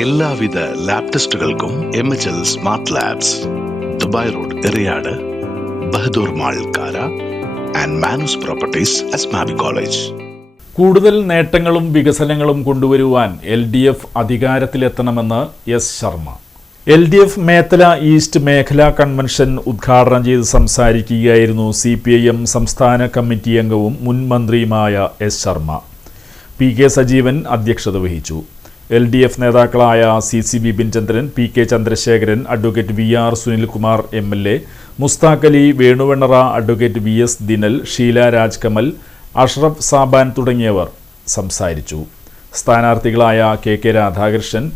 എല്ലാവിധ ലാബ് ടെസ്റ്റുകൾക്കും MHL smart labs, Dubai road, Eriyad, Bahadur mall, Kara and Manoos properties, Asmabi college. കൂടുതൽ നേട്ടങ്ങളും വികസനങ്ങളും കൊണ്ടുവരുവാൻ LDF അധികാരത്തിലെത്തണമെന്ന് S. Sharma. LDF Methala east മേഖലാ കൺവെൻഷൻ ഉദ്ഘാടനം ചെയ്ത് സംസാരിക്കുകയായിരുന്നു CPIM സംസ്ഥാന കമ്മിറ്റി അംഗവും മുൻ മന്ത്രിയുമായ S. ശർമ്മ. PK സജീവൻ അധ്യക്ഷത വഹിച്ചു. LDF നേതാക്കളായ CC Bipinchandran, PK Chandrasekharan, advocate VR Sunilkumar MLA, Mushtaq Ali, Venuvennara, advocate VS Dinal, Sheela Rajkamal, Ashraf Saban തുടങ്ങിയവർ സംസാരിച്ചു. സ്ഥാനാർത്ഥികളായ KK Radhakrishnan,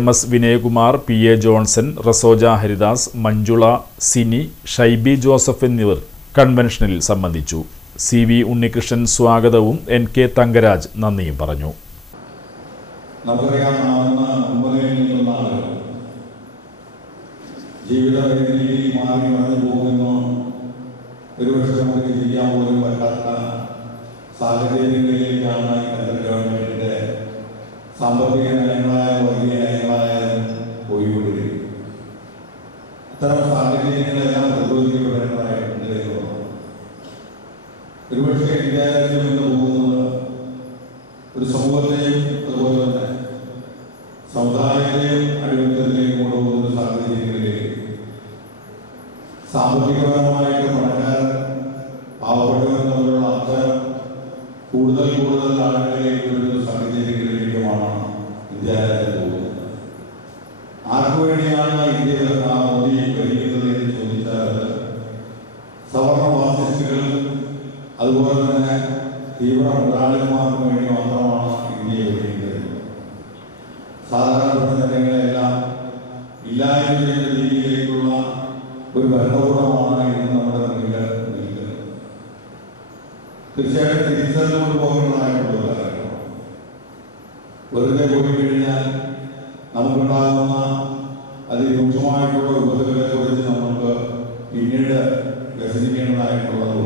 MS Vinayakumar, PA Johnson, Rasoja Haridas, Manjula, Sini, Shaibi Joseph എന്നിവർ കൺവെൻഷനിൽ സംബന്ധിച്ചു. CV ഉണ്ണികൃഷ്ണൻ സ്വാഗതവും NK തങ്കരാജ് നന്ദിയും പറഞ്ഞു. നമുക്കറിയാം, മുമ്പതിൽ നിന്നുള്ള ആളുകൾ ജീവിത രീതി മാറി മറിഞ്ഞു പോകുന്നു. ഒരുപക്ഷെ നമുക്ക് ചെയ്യാൻ പോലും പറ്റാത്ത സാഹചര്യങ്ങളിലേക്കാണ് കേന്ദ്ര ഗവൺമെന്റിന്റെ സാമ്പത്തിക നയങ്ങളായ വർഗീയ നയങ്ങളായാലും പോയിക്കൊണ്ടിരിക്കുന്നത്. അത്തരം സാഹചര്യങ്ങളെല്ലാം പ്രതിരോധിക്കപ്പെടേണ്ടതായിട്ടുണ്ട് എന്നുള്ളത്. ഒരുപക്ഷെ ഇന്ത്യ എന്ന് പോകുന്നത് ഒരു സമൂഹത്തെയും അതുപോലെ തന്നെ സമുദായത്തെയും അടിമത്തത്തിലേക്ക് കൊണ്ടുപോകുന്ന സാഹചര്യങ്ങളിലേക്ക് സാമ്പത്തികപരമായിട്ട് പണക്കാരൻ പാവപ്പെട്ടവർ തമ്മിലുള്ള അത്തരം കൂടുതൽ ആളുകളിലേക്ക് വരുന്ന സാഹചര്യങ്ങളിലേക്കുമാണ് ഇന്ത്യ പോകുന്നത്. ആർക്കു വേണ്ടിയാണ് ഇന്ത്യ മോദി ഭരിക്കുന്നത് എന്ന് ചോദിച്ചാൽ സവർണ ഫാസിസ്റ്റുകൾ അതുപോലെ തന്നെ തീവ്ര മുതലാളിമാർക്ക് വേണ്ടി മാത്രമാണ് ഇന്ത്യയെ ഭരിക്കുന്നത്. സാധാരണപ്പെട്ട ജനങ്ങളെല്ലാം ഇല്ലായ്മ ചെയ്യുന്ന രീതിയിലേക്കുള്ള ഒരു ഭരണകൂടമാണ് ഇന്ന് നമ്മുടെ മുന്നിൽ നിൽക്കുന്നത്. തീർച്ചയായിട്ടും തിരിച്ചറിഞ്ഞുകൊണ്ട് പോകേണ്ടതായിട്ടുള്ള കാര്യമാണ്. വെറുതെ പോയി കഴിഞ്ഞാൽ നമുക്കുണ്ടാകുന്ന അതിരൂക്ഷമായിട്ടുള്ള വിപത്തുകളെ കുറിച്ച് നമുക്ക് പിന്നീട് വ്യസനിക്കേണ്ടതായിട്ടുള്ളത്.